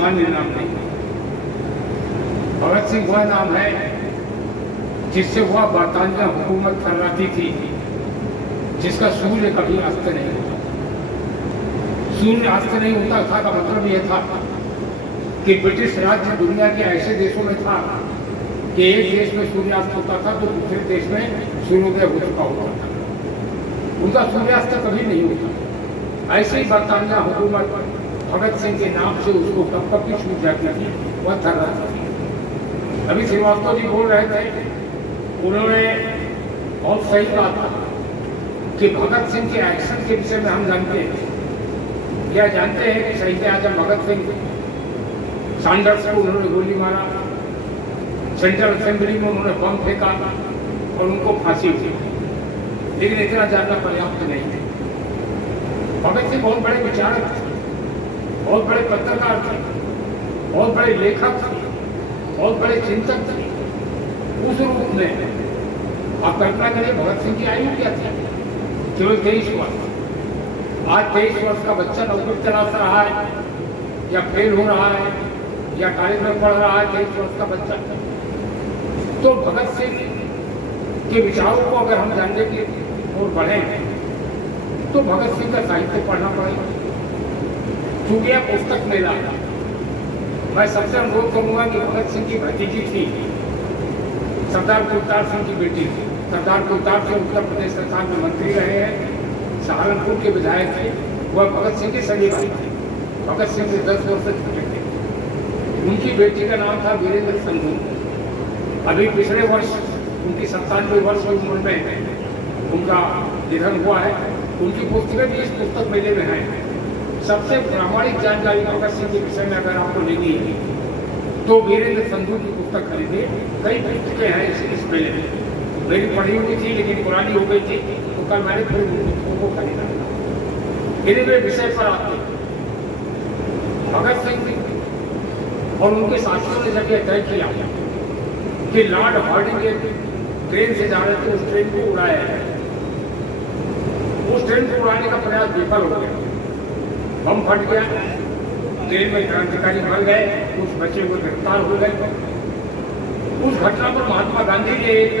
सामान्य नाम नहीं। भगत सिंह वह नाम है जिससे वह बरतानिया हुकूमत थर्राती थी, जिसका सूर्य कभी अस्त नहीं होता। सूर्य अस्त नहीं होता था का मतलब यह था कि ब्रिटिश राज्य दुनिया के ऐसे देशों में था कि एक देश में सूर्यास्त होता था तो दूसरे देश में सूर्योदय हो चुका होता था। उनका सूर्यास्त कभी नहीं होता। ऐसे ही बरतानिया हुकूमत भगत सिंह के नाम से उसको कपकपी छूट जाती थी, वह थर्राती थी। अभी श्रीवास्तव जी बोल रहे थे, उन्होंने बहुत सही कहा था कि भगत सिंह के एक्शन के विषय में हम जानते हैं। क्या जानते हैं कि शहीद आजम भगत सिंह सैंडर्स को उन्होंने गोली मारा, सेंट्रल असेंबली में उन्होंने बम फेंका और उनको फांसी हुई, लेकिन इतना जानना पर्याप्त नहीं है। भगत सिंह बहुत बड़े विचारक थे, बहुत बड़े पत्रकार थे, बहुत बड़े लेखक थे, बहुत बड़े चिंतक थे। उस रूप में आप कल्पना करें भगत सिंह की आयु क्या थी? केवल 23 वर्ष। आज 23 वर्ष का बच्चा नौकरी चला रहा है या फेल हो रहा है या कॉलेज में पढ़ रहा है, 23 वर्ष का बच्चा। तो भगत सिंह के विचारों को अगर हम जानने की ओर बढ़ें तो भगत सिंह का साहित्य पढ़ना पड़ेगा। चूंकि यह पुस्तक मेला, मैं सबसे अनुरोध करूंगा कि भगत सिंह की भतीजी थी, सरदार कुलतार सिंह की बेटी थी। सरदार कुलतार सिंह उत्तर प्रदेश सरकार में मंत्री रहे हैं, सहारनपुर के विधायक थे। वह भगत सिंह के सगे भाई थे, भगत सिंह से 10 वर्ष से छोटे थे। उनकी बेटी का नाम था वीरेंद्र संधू। अभी पिछले वर्ष उनकी 97 वर्ष की उम्र में उनका निधन हुआ है। उनकी पुस्तकें भी इस पुस्तक मेले में हैं। सबसे प्रामाणिक जानकारी भगत सिंह के विषय में अगर आपको लेनी है तो वीरेंद्र संधू की पुस्तक खरीदिए। कई पुस्तकें हैं इस मेले में, मेरी पढ़ी हुई थी लेकिन पुरानी हो गई थी, तो कल मैंने फिर उन पुस्तकों को खरीदा। इन्हीं में विषय पर आते भगत सिंह और उनके साथियों ने जब यह तय किया कि लॉर्ड हार्डिंग एक ट्रेन से जा रहे थे, उस ट्रेन को उड़ाया है। उस ट्रेन को उड़ाने का प्रयास विफल हो गया, बम फट गया, ट्रेन में क्रांतिकारी मर गए, कुछ बच्चे को गिरफ्तार हो गए। उस घटना पर महात्मा गांधी ने एक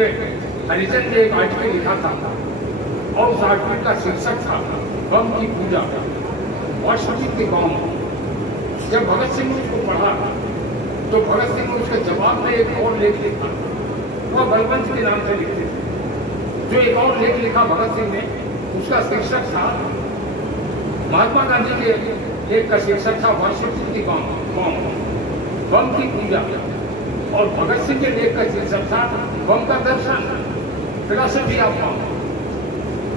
हरिजन ने एक आर्टिकल लिखा था और उस आर्टिकल का शीर्षक था बम की पूजा वॉशिंगटन के गांव में। जब भगत सिंह ने उसको पढ़ा तो भगत सिंह ने उसके जवाब में एक और लेख लिखा, वह बलवंत के नाम से लिखते थे। जो एक और लेख लिखा भगत सिंह ने, उसका शीर्षक था, महात्मा गांधी के लेख का शीर्षक था वॉशिंगटन की बम की पूजा, और भगत सिंह के लेख का शीर्षक था बम का दर्शन, फिलॉसफी ऑफ बम।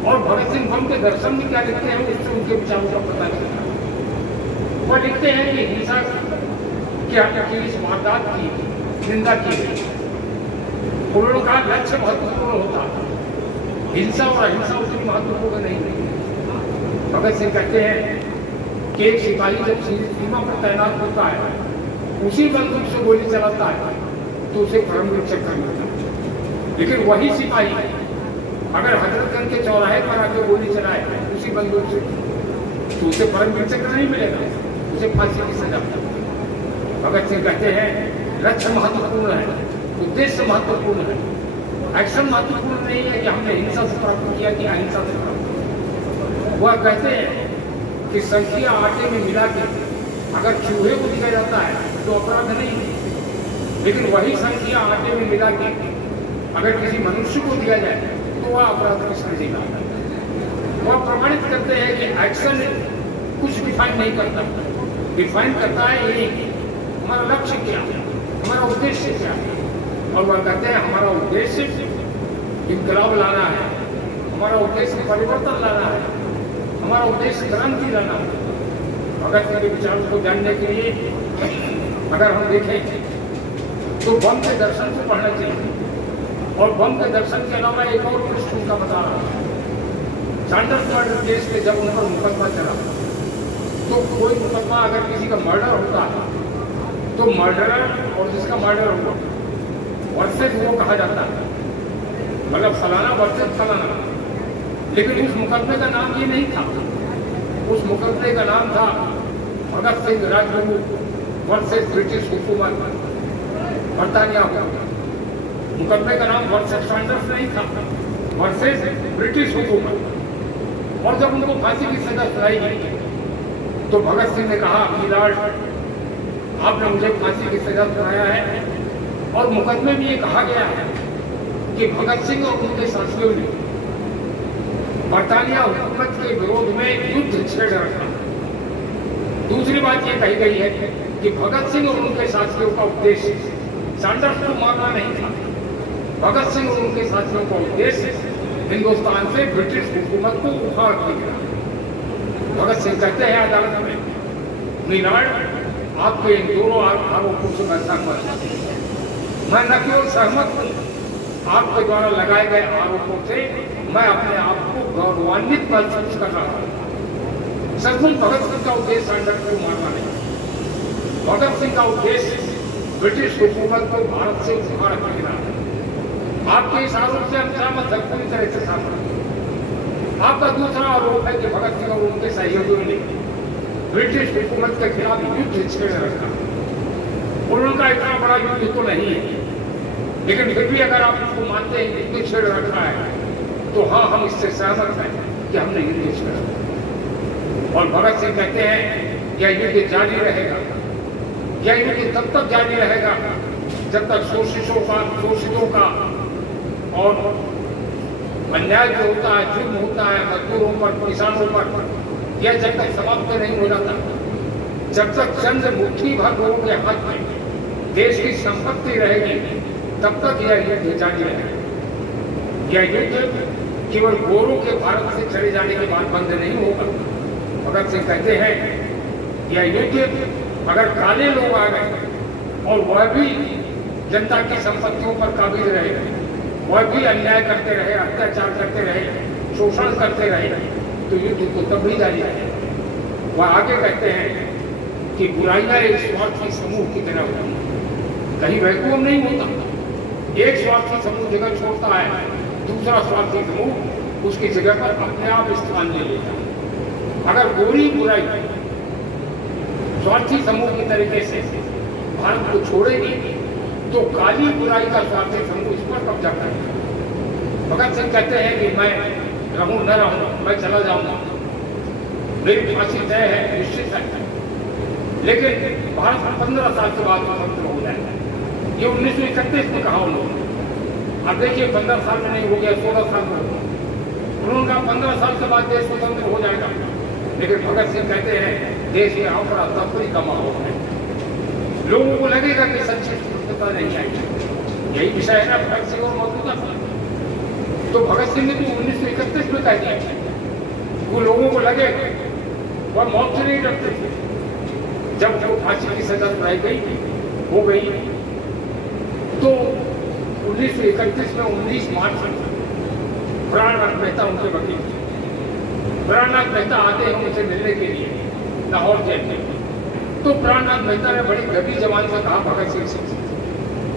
और भगत सिंह बम के दर्शन में क्या लिखते हैं, उससे उनके विचारों का पता चलता है। वह लिखते हैं कि हिंसा की इस वारदात की निंदा की गई। उन्होंने कहा लक्ष्य महत्वपूर्ण होता है, हिंसा और अहिंसा उतनी महत्वपूर्ण नहीं। भगत सिंह कहते हैं कि एक सिपाही जब सीमा पर तैनात होता है, उसी बंदूक से गोली चलाता है तो उसे परमवीर चक्र मिलता है। लेकिन वही सिपाही अगर हजरतगंज के चौराहे पर आकर गोली चलाए उसी बंदूक से, तो उसे परमवीर चक्र नहीं मिलेगा, उसे फांसी की सजा। भगत सिंह कहते हैं लक्ष्य महत्वपूर्ण है, उद्देश्य महत्वपूर्ण है, एक्शन महत्वपूर्ण नहीं है कि हमने हिंसा से प्राप्त किया कि अहिंसा से प्राप्त किया। वह कहते हैं कि संख्या आटे में मिला के अगर चूहे को दिया जाता है तो अपराध नहीं, लेकिन वही संख्या आटे में मिला के अगर किसी मनुष्य को दिया जाए तो वह अपराध की समझेगा। वह प्रमाणित करते हैं कि एक्शन कुछ डिफाइन नहीं करता, डिफाइन करता है ये हमारा लक्ष्य क्या है, हमारा उद्देश्य क्या है। और वह कहते हैं हमारा उद्देश्य इनकलाब लाना है, हमारा उद्देश्य परिवर्तन लाना है, हमारा उद्देश्य क्रांति लाना है। भगत सिंह के विचारों को जानने के लिए अगर हम देखें तो बम के दर्शन को पढ़ना चाहिए। और बम के दर्शन के अलावा एक और पृष्ठ उनका बता रहा है, सैंडर्स मर्डर केस में जब उन पर मुकदमा चला तो कोई मुकदमा अगर किसी का मर्डर होता है तो मर्डरर और जिसका मर्डर हुआ वर्सेस वो कहा जाता है, मतलब फलाना वर्सेस फलाना। लेकिन उस मुकदमे का नाम ये नहीं था, उस मुकदमे का नाम था भगत सिंह राजगुरु वर्सेस ब्रिटिश हुकूमत, बरतानिया हुकूमत। मुकदमे का नाम वर्सेस सैंडर्स नहीं था, वर्सेस ब्रिटिश हुकूमत। और जब उनको फांसी की सजा सुनाई गई तो भगत सिंह ने कहा, मिलाड आपने मुझे फांसी की सजा सुनाया है, और मुकदमे में ये कहा गया है कि भगत सिंह और उनके साथियों ने बरतानिया हुकूमत के विरोध में युद्ध छेड़ रखा। दूसरी बात ये कही गई है कि भगत सिंह और उनके साथियों का उद्देश्य सैंडर्स को मारना नहीं था। भगत सिंह और उनके साथियों का उद्देश्य हिंदुस्तान से ब्रिटिश हुकूमत को उखाड़ दिया। भगत सिंह कहते हैं अदालत में, मिलाड आपके इन दोनों आरोपों से मैं सहमत हूं। मैं न केवल सहमत हूं, आपके द्वारा लगाए गए आरोपों से मैं अपने आप को गौरवान्वित महसूस कर रहा हूं। सचमुच भगत सिंह का उद्देश्य सैंडर्स को मारना नहीं, भगत सिंह का उद्देश्य ब्रिटिश हुकूमत को भारत से उखाड़ फेंकना है। आपके इस आरोप से हम सहमत हैं, पूरी तरह से सहमत। आपका दूसरा आरोप है कि भगत सिंह और उनके सहयोगियों ने ब्रिटिश हुकूमत के खिलाफ युद्ध छेड़ रखा। उनका इतना बड़ा युद्ध तो नहीं है, लेकिन फिर भी अगर आप इसको मानते हैं कि युद्ध छेड़ रखा है, तो हाँ, हम इससे सहमत हैं कि हमने युद्ध छेड़ रखा। और भगत सिंह कहते हैं यह युद्ध जारी रहेगा। यह युद्ध तब तक जारी रहेगा जब तक शोषितों का और अन्याय जो होता है, जुर्म होता है मजदूरों पर, किसानों पर, यह जब तक समाप्त नहीं हो जाता, जब तक चंद मुट्ठी भर लोगों के हाथ में देश की संपत्ति रहेगी, तब तक यह युद्ध जारी रहेगा। यह युद्ध केवल गोरों के भारत से चले जाने के बाद बंद नहीं होगा। भगत सिंह कहते हैं यह युद्ध अगर काले लोग आ गए और वह भी जनता की संपत्तियों पर काबिज रहे, वह भी अन्याय करते रहे, अत्याचार करते रहे, शोषण करते रहे, तो युद्ध तो तब भी जारी रहेगा। वह आगे कहते हैं कि बुराइयां एक स्वार्थी समूह की तरह होती है, कहीं वैक्यूम नहीं होता। एक स्वार्थी समूह जगह छोड़ता है, दूसरा स्वार्थी समूह उसकी जगह पर अपने आप स्थान ले लेता है। अगर गोरी बुराई स्वार्थी समूह की तरीके से भारत को छोड़ेगी, तो काली बुराई का स्वार्थी समूह इस पर कब्जा करेगा। भगत सिंह कहते हैं कि मैं रहूं न रहूं, मैं चला जाऊंगा, मेरी फांसी तय है, निश्चित है, लेकिन भारत 15 साल के बाद स्वतंत्र हो जाएगा। ये 1931 में कहा उन्होंने। अब देखिए 15 साल में नहीं हो गया, 16 साल में हो गया। उन्होंने कहा 15 साल के बाद देश स्वतंत्र हो जाएगा, लेकिन भगत सिंह कहते हैं देश में अफरा तफरी का माहौल है, लोगों को लगेगा कि सच्ची स्वतंत्रता नहीं आई। यही विषय है ना भगत सिंह और मौजूदा। तो भगत सिंह ने तो 1931 में कह दिया, वो लोगों को लगे वह मौत से नहीं डरते थे। जब वो फांसी की सजा सुनाई गई हो गई, तो 1931 में 19 मार्च प्राणनाथ मेहता उनके वकील थे। प्राणनाथ मेहता आते हैं उनसे मिलने के लिए लाहौर जेल में। तो प्राणनाथ मेहता ने बड़ी गंदी जबान से कहा भगत सिंह से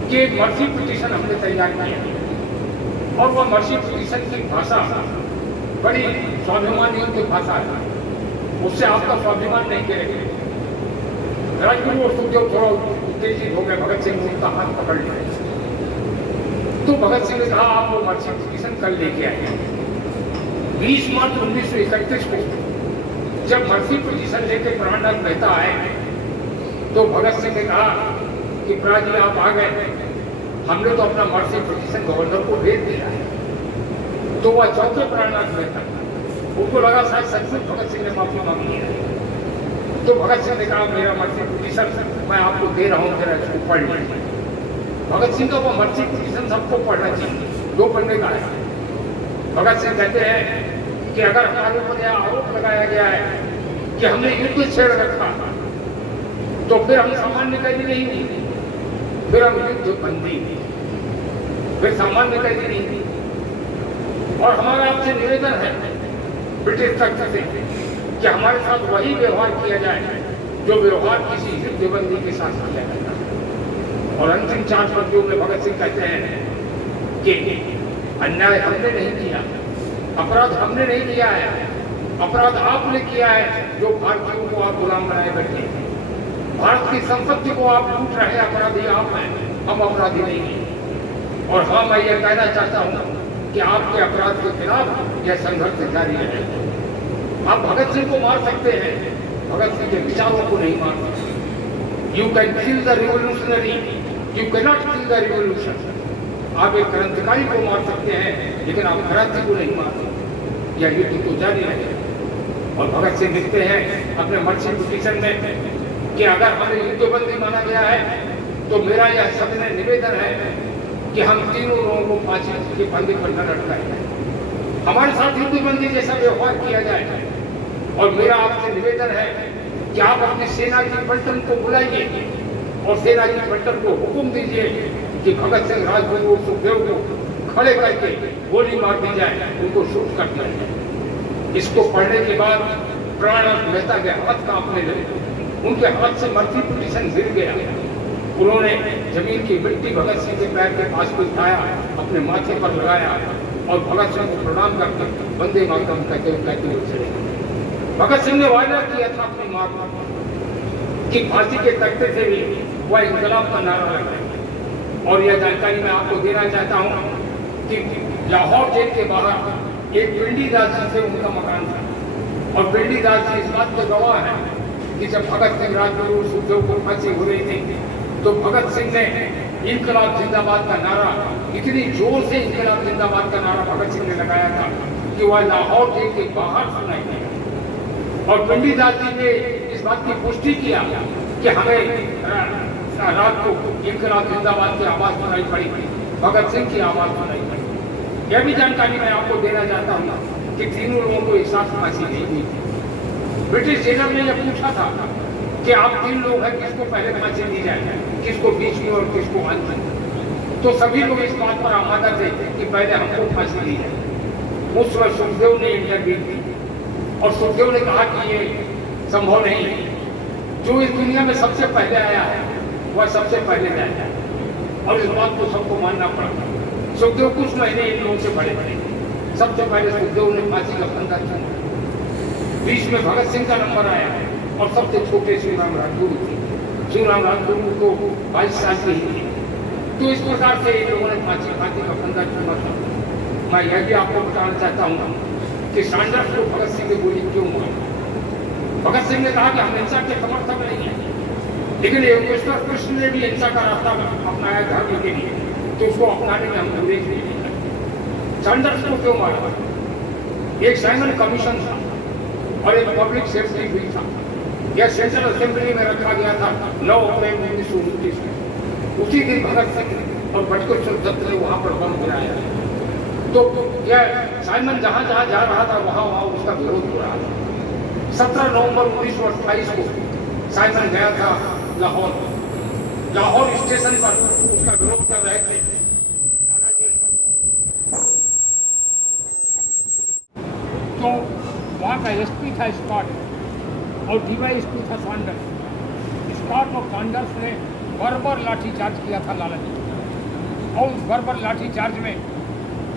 कि एक मर्सी पिटीशन हमने तैयार किया, और वह मर्सी पिटीशन की भाषा बड़ी स्वाभिमानियों की भाषा है, उससे आपका स्वाभिमान नहीं गिरेगा। राजगुरु और सुखदेव थोड़ा उत्तेजित हो गए, भगत सिंह ने उनका हाथ पकड़ लिया। तो भगत सिंह ने कहा आप वो मर्सी पिटीशन कल लेके आए। 20 मार्च 1931 को जब मर्सी पिटीशन लेके प्राणनाथ मेहता आए, तो भगत सिंह ने कहा कि प्राण जी आप आ गए, हमने तो अपना मर्सी पिटीशन गवर्नर को भेज दिया है। तो वह चौथे प्राणनाथ मेहता, उनको लगा शायद सचमुच भगत सिंह ने माफी मांगी है। तो भगत सिंह ने कहा मेरा मर्सी पिटीशन मैं आपको दे रहा हूँ, जरा इसको पढ़ लीजिए। भगत सिंह का वो मर्सी पिटीशन सबको पढ़ना चाहिए, 2 पन्ने का है। भगत सिंह कहते हैं कि अगर हमारे ऊपर यह आरोप लगाया गया है कि हमने युद्ध छेड़ रखा, तो फिर हम सामान्य कैदी नहीं हुए, फिर हम युद्ध बंदी, फिर सामान्य कैदी नहीं। और हमारा आपसे निवेदन है ब्रिटिश तख्त से कि हमारे साथ वही व्यवहार किया जाए जो व्यवहार किसी युद्ध बंदी के साथ किया जाता है। और अंतिम 4 पंक्तियों में भगत सिंह कहते हैं कि अन्याय हमने नहीं किया, अपराध हमने नहीं किया है, अपराध आपने किया है जो भारतीयों को आप गुलाम बनाए बैठे हैं। भारत की संपत्ति को आप लूट रहे अपराधी आप हैं, हम अपराधी नहीं हैं। और हाँ, मैं ये कहना चाहता हूँ कि आपके अपराध के खिलाफ यह संघर्ष जारी है। आप भगत सिंह को मार सकते हैं, भगत सिंह के विचारों को नहीं मार सकते। You can kill the revolutionary, you can not kill the revolution. आप एक क्रांतिकारी को मार सकते हैं, लेकिन आप क्रांति को नहीं मार सकते। यह युद्ध तो जारी रहेगा। और भगत सिंह लिखते हैं अपने मर्सी पिटीशन में कि अगर हमें युद्धबंदी माना गया है तो मेरा यह सविनय निवेदन है कि हम तीनों लोगों को फांसी के फंदे पर न लटकाएं, हमारे साथ युद्धबंदी जैसा व्यवहार किया जाए। और मेरा आपसे निवेदन है कि आप अपनी सेना की पलटन को बुलाइए और सेना की पलटन को हुक्म दीजिए कि भगत सिंह, राजगुरु और सुखदेव को खड़े करके गोली मार दी जाए, उनको शूट कर दिया जाए। इसको पढ़ने के बाद प्राणनाथ मेहता के हाथ कांपने लगे, उनके हाथ से मर्सी पिटीशन गिर गया। उन्होंने जमीन की मिट्टी भगत सिंह के पैर के पास को उठाया, अपने माथे पर लगाया और भगत सिंह को प्रणाम करके वंदे मातरम कहते हुए चले। भगत सिंह ने वायदा किया था अपनी मां को कि फांसी के तख्ते से भी वह इंकलाब का नारा लगाए। और यह जानकारी मैं आपको देना चाहता हूं कि लाहौर जेल के बाहर एक पिंडी दास जी से उनका मकान था। और पिंडी दास जी इस बात के गवाह है कि जब भगत सिंह, राजगुरु, सुखदेव को फांसी हो रही थी तो भगत सिंह ने इंकलाब जिंदाबाद का नारा, इतनी जोर से इंकलाब जिंदाबाद का नारा भगत सिंह ने लगाया था कि वह लाहौर जेल के बाहर सुनाई दिया। और पिंडी दास जी ने इस बात की पुष्टि किया कि हमें रात को इंकलाब जिंदाबाद की आवाज सुनाई पड़ी, भगत सिंह की आवाज सुनाई पड़ी। यह भी जानकारी मैं आपको देना चाहता हूँ कि तीनों लोगों को एक साथ फांसी नहीं हुई थी। ब्रिटिश जेलर ने यह पूछा था कि आप 3 लोग हैं, किसको पहले फांसी दी जाए, किसको बीच में और किसको अंत में। तो सभी लोग इस बात पर आमादा थे कि पहले हमको फांसी दी जाए। उस वक्त सुखदेव ने इंटरव्यू दी और सुखदेव ने कहा कि ये संभव नहीं है, जो इस दुनिया में सबसे पहले आया है वह सबसे पहले जाएगा। और इस बात को सबको मानना पड़ा। सुखदेव कुछ महीने इन लोगों से बड़े थे। सबसे पहले सुखदेव ने फांसी का फंदा चुना, बीच में भगत सिंह का नंबर आया और सबसे छोटे शिवराम राजगुरु थे। शिवराम राजगुरु को 22 साल की ही थी। तो इस प्रकार से इन लोगों ने फांसी का फंदा चुना था। मैं यह भी आपको बताना चाहता हूँ कि सैंडर्स को भगत सिंह की गोली क्यों मारी। भगत सिंह ने कहा कि हम हिंसा के समर्थक नहीं है, लेकिन योगेश्वर कृष्ण ने भी हिंसा का रास्ता अपनाया धर्म के लिए, तो उसको अपनाने में हम पूरे नहीं। सैंडर्स को क्यों मारा? एक साइमन कमीशन था और एक पब्लिक सेफ्टी बिल था। यह सेंट्रल असेंबली में रखा गया था 9 अप्रैल 1929 में। उसी दिन भगत सिंह और बटकुर दत्त ने वहां पर बम गिराया। तो यह साइमन जहां जहां जा रहा था वहां वहां उसका विरोध हो रहा था। 17 नवंबर 1928 को साइमन गया था लाहौर स्टेशन पर, उसका विरोध कर रहे थे। तो वहाँ का एसपी था स्कॉट और डीवाईएसपी था सैंडर्स। स्कॉट और सैंडर्स ने बर्बर लाठीचार्ज किया था लाला जी, और उस बर्बर लाठीचार्ज में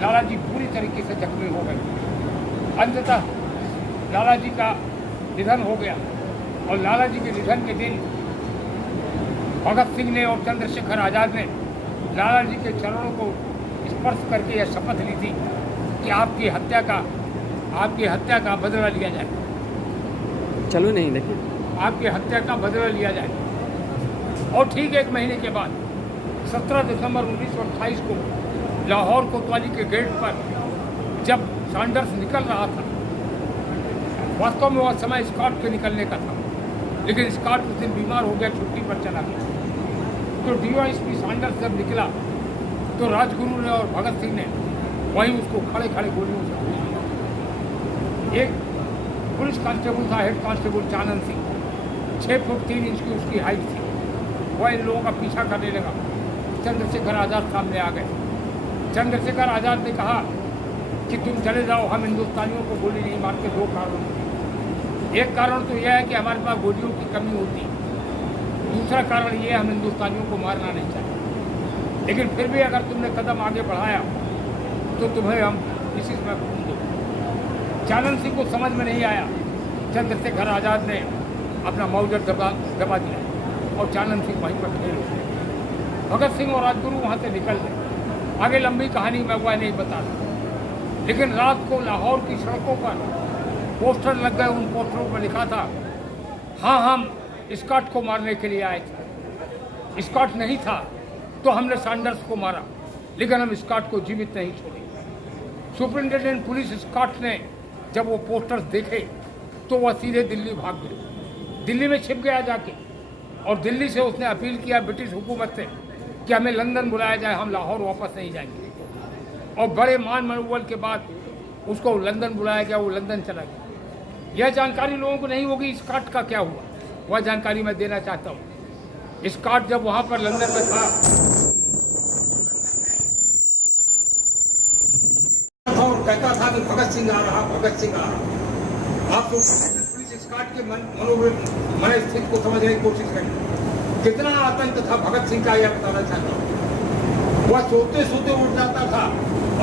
लाला जी पूरी तरीके से जख्मी हो गए। अंततः लाला जी का निधन हो गया। और लाला जी के निधन के दिन भगत सिंह ने और चंद्रशेखर आज़ाद ने लाला जी के चरणों को स्पर्श करके यह शपथ ली थी कि आपकी हत्या का बदला लिया जाए। चलो नहीं देखिए, आपकी हत्या का बदला लिया जाए। और ठीक 1 महीने के बाद 17 दिसंबर 1928 को लाहौर कोतवाली के गेट पर जब सैंडर्स निकल रहा था, वास्तव में वह समय स्कॉट के निकलने का था, लेकिन स्कॉट उस दिन बीमार हो गया, छुट्टी पर चला गया। तो डीवाईएसपी सैंडर्स जब निकला तो राजगुरु ने और भगत सिंह ने वहीं उसको खड़े खड़े गोलियों से मारा। एक पुलिस कांस्टेबल था, head constable Chanan Singh, 6 foot 3 inch की उसकी हाइट थी। वह इन लोगों का पीछा करने लगा। चंद्रशेखर आज़ाद सामने आ गए। चंद्रशेखर आज़ाद ने कहा कि तुम चले जाओ, हम हिंदुस्तानियों को गोली नहीं मारते। 2 कारण। एक कारण तो यह है कि हमारे पास गोलियों की कमी होती, दूसरा कारण ये है हम हिंदुस्तानियों को मारना नहीं चाहते। लेकिन फिर भी अगर तुमने कदम आगे बढ़ाया तो तुम्हें हम इसी समय खून दो। चानन सिंह को समझ में नहीं आया। चंद्रशेखर आज़ाद ने अपना मौजर दबा दिया और चानन सिंह वहीं पर ढेर हो गए। भगत सिंह और राजगुरु वहाँ से निकल गए। आगे लंबी कहानी मैं वह नहीं बता रहा, लेकिन रात को लाहौर की सड़कों पर पोस्टर लग गए। उन पोस्टरों पर लिखा था, हाँ हम स्कॉट को मारने के लिए आए थे। स्कॉट नहीं था तो हमने सैंडर्स को मारा, लेकिन हम स्कॉट को जीवित नहीं छोड़े। सुपरिंटेंडेंट पुलिस स्कॉट ने जब वो पोस्टर्स देखे तो वह सीधे दिल्ली भाग गए। दिल्ली में छिप गया जाके, और दिल्ली से उसने अपील किया ब्रिटिश हुकूमत से कि हमें लंदन बुलाया जाए, हम लाहौर वापस नहीं जाएंगे। और बड़े मान मनोबल के बाद उसको लंदन बुलाया गया, वो लंदन चला गया। यह जानकारी लोगों को नहीं होगी स्कॉट का क्या हुआ, वह जानकारी मैं देना चाहता हूँ। स्कॉट जब वहाँ पर लंदन में था और कहता था कि भगत सिंह आ रहा, भगत सिंह आ रहा। आप तो पुलिस स्कॉट के मन स्थिति को समझने की कोशिश करें, कितना आतंक था भगत सिंह का, यह बताना चाहता हूँ। वह सोते सोते उठ जाता था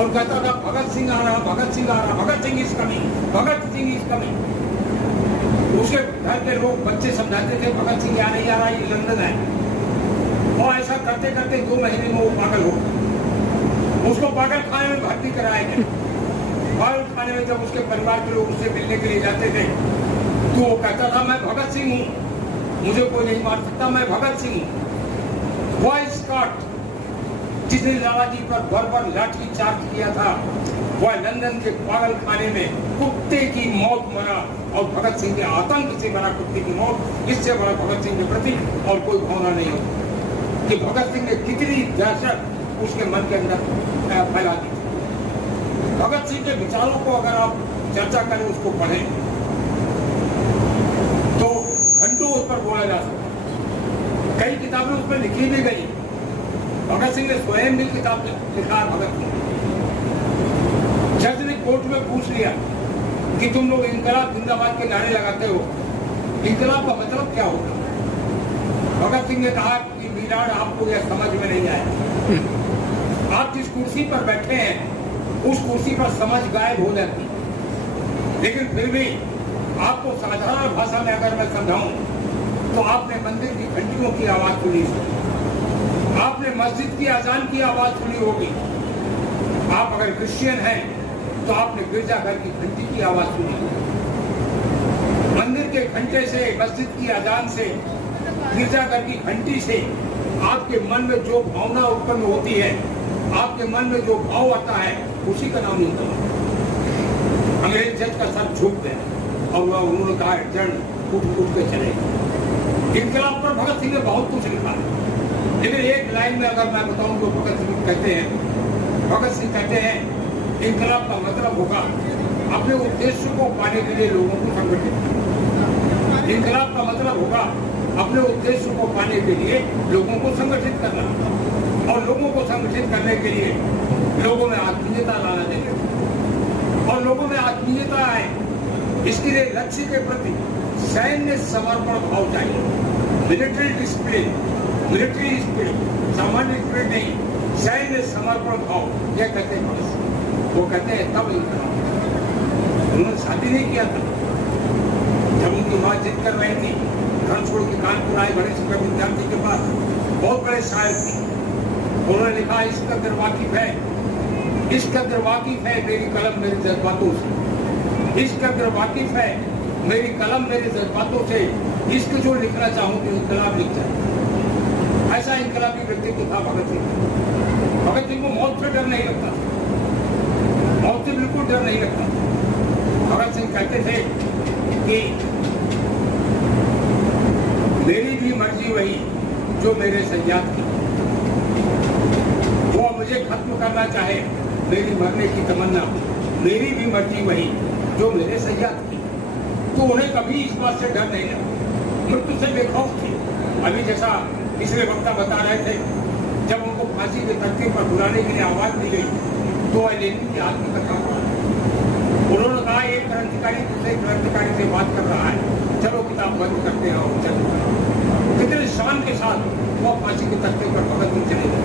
और कहता था भगत सिंह आ रहा, भगत सिंह आ रहा, Bhagat Singh is coming, Bhagat Singh is coming. उसके घर के लोग बच्चे समझाते थे भगत सिंह यहाँ नहीं आ रहा, ये लंदन है। और ऐसा करते करते 2 महीने में वो पागल हो गया। उसको पागल खाने में भर्ती कराया गया। पागल खाने में जब उसके परिवार के लोग उससे मिलने के लिए जाते थे तो वो कहता था मैं भगत सिंह हूँ, मुझे कोई नहीं मार सकता, मैं भगत सिंह हूँ। वह स्कॉट जिसने लालाजी पर बर्बर लाठी चार्ज किया था, वह लंदन के पागल खाने में कुत्ते की मौत मरा, और भगत सिंह के आतंक से मरा कुत्ते की मौत। इससे बड़ा भगत सिंह के प्रति और कोई भावना नहीं होती कि भगत सिंह ने कितनी दहशत उसके मन के अंदर फैला दी। भगत सिंह के विचारों को अगर आप चर्चा करें, उसको पढ़ें, तो घंटों उस पर बोला जा सकता। कई किताबें उस पर लिखी भी गई। भगत सिंह ने स्वयं भी किताब लिखा है भगत सिंह। जज ने कोर्ट में पूछ लिया कि तुम लोग इंकलाब जिंदाबाद के नारे लगाते हो, इंकलाब का मतलब क्या होगा? भगत सिंह ने कहा कि मीरान आपको यह समझ में नहीं आया। आप जिस कुर्सी पर बैठे हैं उस कुर्सी पर समझ गायब हो जाती, लेकिन फिर भी आपको साधारण भाषा में अगर मैं समझाऊं तो आपने मंदिर की घंटियों की आवाज सुनी, आपने मस्जिद की अजान की आवाज सुनी होगी। आप अगर क्रिश्चियन हैं तो आपने गिरजाघर की घंटी की आवाज सुनी होगी। मंदिर के घंटे से, मस्जिद की अजान से, गिरजाघर की घंटी से आपके मन में जो भावना उत्पन्न होती है, आपके मन में जो भाव आता है, उसी का नाम इंकलाब। अंग्रेज जज का सर झुक गया और वह उन्होंने कहा टर्न, उठ के चले। इंकलाब पर भगत सिंह ने बहुत कुछ लिखा है, लेकिन एक लाइन में अगर मैं बताऊं तो भगत सिंह कहते हैं इंकलाब का मतलब होगा अपने उद्देश्य को पाने के लिए लोगों को संगठित करना। इंकलाब का मतलब होगा अपने उद्देश्य को पाने के लिए लोगों को संगठित करना, और लोगों को संगठित करने के लिए लोगों में आत्मीयता लाना चाहिए। और लोगों में आत्मीयता आए, इसके लिए लक्ष्य के प्रति सैन्य समर्पण भाव चाहिए। मिलिट्री डिसिप्लिन, मिलिट्री स्पिरिट, सामान्य स्पिरिट नहीं, सैन्य समर्पण भाव, यह कहते हैं। वो कहते हैं तब उन्होंने शादी नहीं किया था। जब उनकी माँ जिद कर रही थी, घर छोड़ के कानपुर आए गणेश विद्यार्थी के पास, बहुत बड़े शायर थे। उन्होंने लिखा इश्क कदर वाकिफ है, इश्क कदर वाकिफ है मेरी कलम मेरे जज्बातों से। इश्क कदर वाकिफ है मेरी कलम मेरे जज्बातों से, इश्क जो लिखना चाहूं तो इंकलाब लिख जाए। ऐसा इंकलाबी व्यक्तित्व था भगत सिंह। भगत सिंह को मौत से डर नहीं लगता, मौत से बिल्कुल डर नहीं लगता। भगत सिंह कहते थे कि मेरी भी मर्जी वही जो मेरे सज्जाद की, वो मुझे खत्म करना चाहे मेरी मरने की तमन्ना, मेरी भी मर्जी वही जो मेरे सज्जाद की। तो उन्हें कभी इस बात से डर नहीं लगा, मृत्यु से बेखौफ थे। अभी जैसा पिछले वक्ता बता रहे थे, जब उनको फांसी के तख्ते पर बुलाने के लिए आवाज दी गई तो लेनिन की आत्मकथा पढ़ा। उन्होंने कहा एक क्रांतिकारी दूसरे क्रांतिकारी से बात कर रहा है, चलो किताब बंद करते हैं और चलो। कितने शान के साथ वो फांसी के तख्ते पर भगत सिंह चले गए।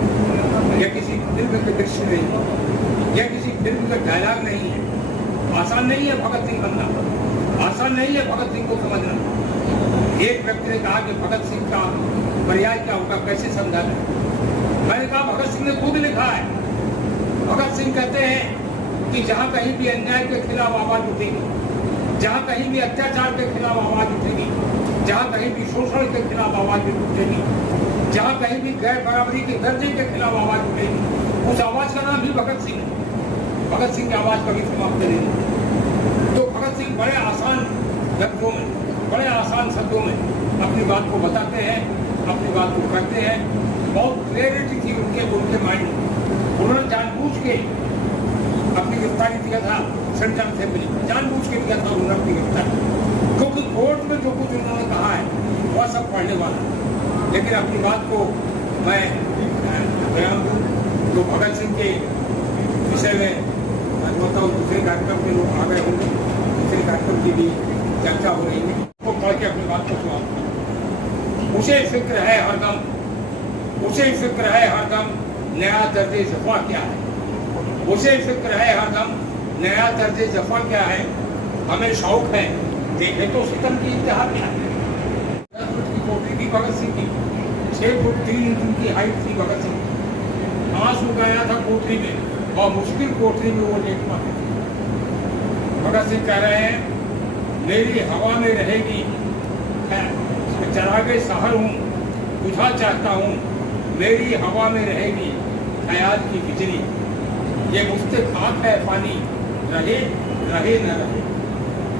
यह किसी फिल्म के दृश्य नहीं, यह किसी फिल्म का डायलॉग नहीं है। आसान नहीं है भगत सिंह बनना, आसान नहीं है भगत सिंह को समझना। एक व्यक्ति ने कहा कि भगत सिंह का पर्याय क्या होगा, कैसे समझा जाए। मैंने कहा भगत सिंह ने खुद लिखा है। भगत सिंह कहते हैं कि जहां कहीं भी अन्याय के खिलाफ आवाज उठेगी, जहां कहीं भी अत्याचार के खिलाफ आवाज उठेगी, जहां कहीं भी शोषण के खिलाफ आवाज उठेगी, जहां कहीं भी गैर बराबरी के दर्जे के खिलाफ आवाज उठेगी, उस आवाज का नाम भी भगत सिंह है। भगत सिंह की आवाज कभी समाप्त नहीं होती। तो भगत सिंह बड़े आसान लफ्जों में, बड़े आसान शब्दों में अपनी बात को बताते हैं, अपनी बात को करते हैं। बहुत क्लियरिटी थी उनके माइंड में। उन्होंने जानबूझ के अपनी गिरफ्तारी दिया था सेंट्रल असेंबली, जानबूझ के दिया था उन्होंने अपनी गिरफ्तारी, क्योंकि कोर्ट में जो कुछ उन्होंने कहा है वह सब पढ़ने वाला है। लेकिन अपनी बात को मैं बयान दूं तो भगत सिंह के विषय में मैं बोलता हूँ, दूसरे कार्यक्रम के लोग आ गए होंगे, दूसरे कार्यक्रम की भी चर्चा हो रही है, तो पढ़ के अपनी बात को समाप्त करें। उसे फिक्र है हरदम, उसे फिक्र है हरदम नया दर्जे जफा क्या है, उसे फिक्र है हरदम नया दर्जे जफा क्या है। हमें शौक है देखे तो सितम की इंतहा क्या है। 10 फुट की कोठी थी भगत सिंह की, 6 फुट 3 इंच की हाइट थी भगत सिंह की। आंसू गया था कोठरी में और मुश्किल कोठरी में वो लेट पाते थे। भगत सिंह कह रहे हैं मेरी हवा में रहेगी, चरागे शहर हूँ, बुझा चाहता हूँ, मेरी हवा में रहेगी ख्याल की बिजली। ये मुझसे खाक है पानी, रहे रहे न रहे,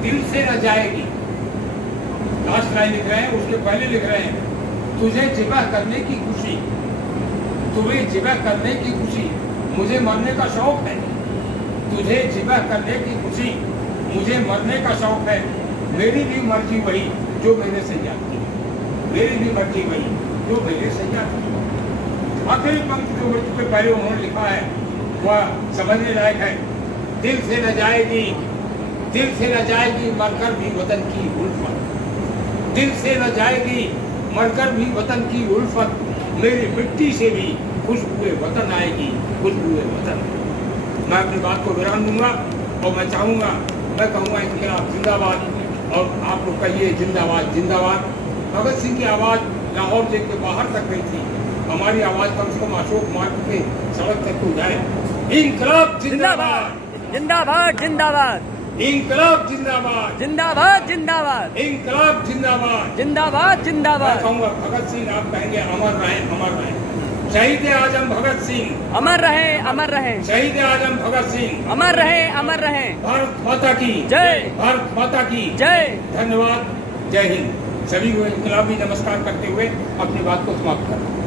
दिल से न जाएगी। लास्ट लाइन लिख रहे हैं, उसके पहले लिख रहे हैं तुझे जिबा करने की खुशी, तुम्हें जिबा करने की खुशी, मुझे मरने का शौक है। तुझे जिबा करने की खुशी, मुझे मरने का शौक है। मेरी भी मर्जी वही जो मेरे से जाती है, मेरी भी मर्जी वही जो मेरे से जाती है। आखिरी पंक्ति जो मृत्यु के पहले उन्होंने लिखा है वह समझने लायक है। दिल से न जाएगी, दिल से न जाएगी मरकर भी वतन की उल्फत, दिल से न जाएगी मरकर भी वतन की उल्फत, मेरी मिट्टी से भी खुशबुए वतन आएगी, खुशबुए वतन। मैं अपनी बात को विराम दूंगा और मैं चाहूँगा, मैं कहूँगा इनकलाब जिंदाबाद, और आप लोग कहिए जिंदाबाद जिंदाबाद। भगत सिंह की आवाज़ लाहौर जेल के बाहर तक गई थी, हमारी आवाज़ कम से कम अशोक मार्ग के सड़क तक तो जाए। इनकलाब जिंदाबाद जिंदाबाद जिंदाबाद इनकलाब जिंदाबाद जिंदाबाद जिंदाबाद इनकलाब जिंदाबाद जिंदाबाद मैं जिंदाबाद। कहूँगा भगत सिंह, आप कहेंगे अमर रहे, अमर रहे। शहीद आजम भगत सिंह अमर रहे, अमर रहे। शहीद आजम भगत सिंह अमर रहे, अमर रहे। भारत माता की जय, भारत माता की जय। धन्यवाद, जय हिंद। सभी को इनकलाबी नमस्कार करते हुए अपनी बात को समाप्त करें।